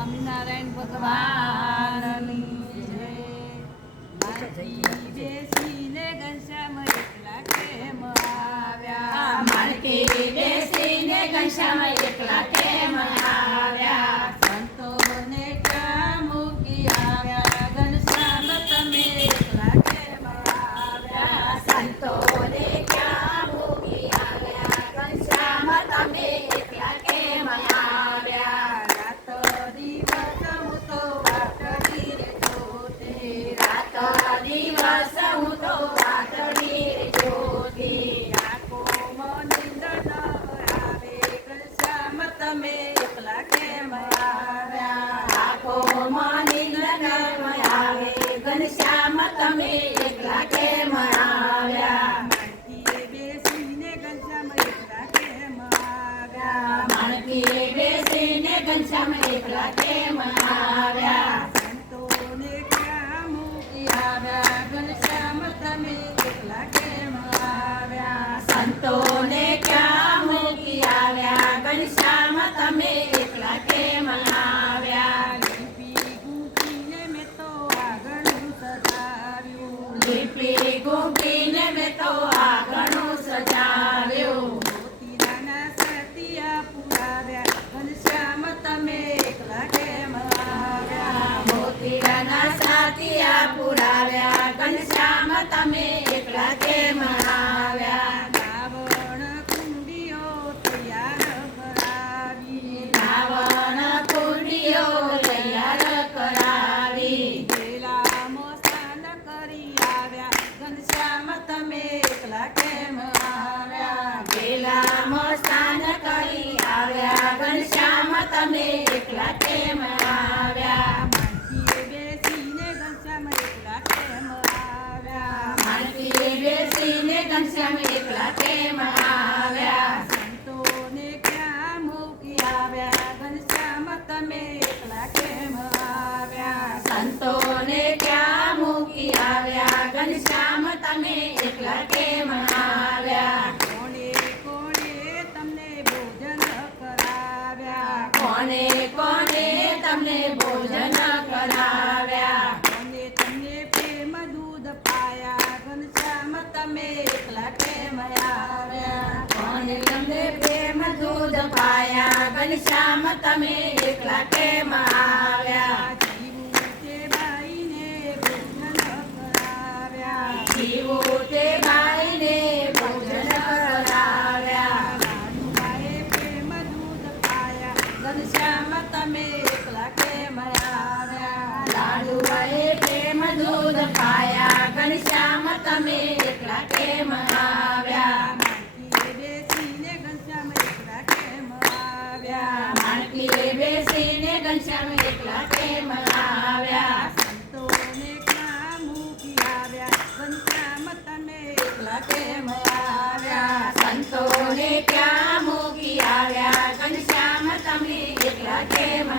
સ્વામિનારાયણ ભગવાનની જય. માણકી બેસીને ઘનશ્યામ એકલા કેમ આવ્યા? માણકી બેસીને ઘનશ્યામ એકલા કેમ આવ્યા? સંતોને ક્યાં મૂકી આવ્યા? ઘનશ્યામ તમે એકલા કેમ આવ્યા? સંતોને ક્યાં મૂકી આવ્યા? ઘનશ્યામ તમે એકલા કેમ આવ્યા? રાત દિવસ હું તો વાટડી રે જોતી. રાત દિવસ હું તો વાટડી રે જોતી. આંખોમાં નીંદ ન આવે. ઘનશ્યામ તમે એકલા કેમ આવ્યા? આંખોમાં નીંદ ન આવે. ઘનશ્યામ તમે એકલા કેમ આવ્યા? માણકીએ બેસીને ઘનશ્યામ એકલા કેમ આવ્યા? માણકીએ બેસીને ઘનશ્યામ એકલા કેમ આવ્યા? સંતોને ક્યાં મૂકી આવ્યા? ઘનશ્યામ તમે એકલા કેમ આવ્યા? સંતોને ક્યાં મૂકી આવ્યા? ઘનશ્યામ તમે એકલા કેમ આવ્યા? લીપી ગૂંથીને મેં તો આંગણું સજાવ્યું. લીપી ગૂંથીને મેં તો આંગણું સજાવ્યું. મોતીડાના સાતિયા પુરાવ્યા. ઘનશ્યામ તમે એકલા કેમ આવ્યા? મોતીડાના સાતિયા પુરાવ્યા. ઘનશ્યામ તમે એકલા કેમ આવ્યા? રાવણ કુંડીઓ તૈયાર કરાવી. રાવણ કુંડીઓ તૈયાર કરાવી. વેલામાં સ્નાન કરી આવ્યા. ઘનશ્યામ તમે એકલા કેમ આવ્યા? વેલામાં સ્નાન કરી આવ્યા. ઘનશ્યામ તમે એકલા કેમ આવ્યા? માણકીએ બેસીને ઘનશ્યામ એકલા કેમ આવ્યા? માણકીએ બેસીને ઘનશ્યામ એકલા કેમ આવ્યા? સંતોને ક્યાં મૂકી આવ્યા? ઘનશ્યામ તમે એકલા કેમ આવ્યા? સંતોને ક્યાં મૂકી આવ્યા? ઘનશ્યામ તમે એકલા કેમ આવ્યા? કોણે કોણે તમને ભોજન કરાવ્યા? કોને કોને તમને ભોજન કરાવ્યા? કોને તમને પ્રેમ દૂધ પાયા? ઘનશ્યામ તમે એકલા કેમ આવ્યા? કોને તમને પ્રેમ દૂધ પાયા? ઘનશ્યામ તમે એકલા કેમ આવ્યા? જીવું તે બાઈને ભોજન કરાવ્યા. જીવું તે બાઈને ભોજન કરાવ્યા. લાડુબાએ પ્રેમ દૂધ પાયા. ઘનશ્યામ તમે એકલા કેમ આવ્યા? લાડુએ પ્રેમ દૂધ પાયા. ઘનશ્યામ તમે એકલા કેમ આવ્યા? માણકીએ બેસીને ઘનશ્યામ એકલા કેમ આવ્યા? માણકીએ બેસીને ઘનશ્યામ એકલા કેમ આવ્યા? સંતોને ક્યાં મૂકી આવ્યા? ઘનશ્યામ તમે એકલા કેમ આવ્યા? સંતોને ક્યાં મૂકી આવ્યા? ઘનશ્યામ તમે એકલા કેમ